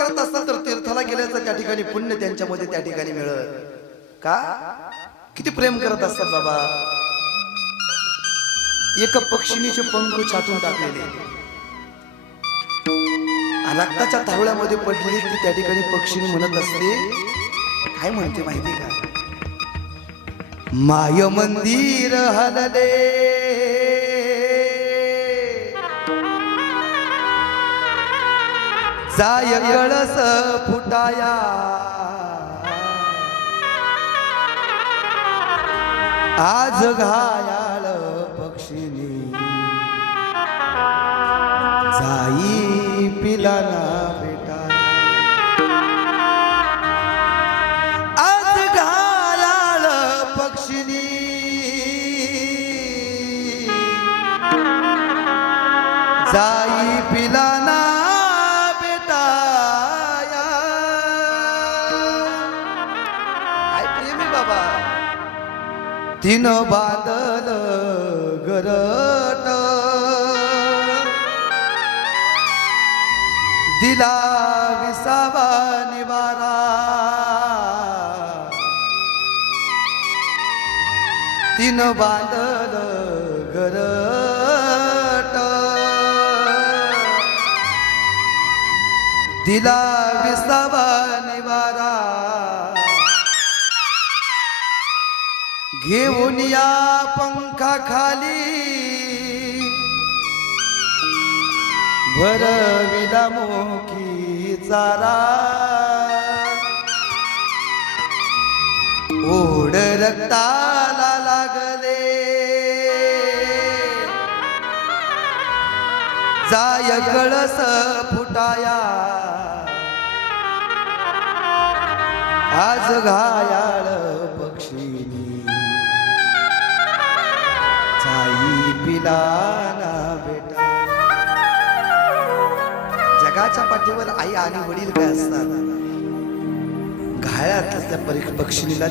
करत असतात तर तीर्थाला गेल्याचं त्या ठिकाणी पुण्य त्यांच्यामध्ये त्या ठिकाणी मिळत. का? किती प्रेम करत असतात बाबा. एका पक्षिणीचे पंख छाटून टाकलेले. रक्ताच्या तावळ्यामध्ये पडलेली ती त्या ठिकाणी पक्षिणी म्हणत असते काय म्हणते माहिती का? माय मंदिर हलले. जाय कळस फुटाया. आज घायाळ पक्षीनी. जाई पिलाना बेटा आज घायाळ पक्षीनी. जाई पिला बाबा. तीन बादल गरट दिला विसावा निवारा. तीन बादल गरट दिला विसावा घेऊन या पंखा खाली भरविला मोकी चारा ओढ रक्ताला लागले. जाय कळस फुटाया. आज घायाळ पक्षी जाई बेटा. जगाच्या पाठीवर आई आणि वडील काय असतात? घायात त्या परीक्षा पक्षिणीला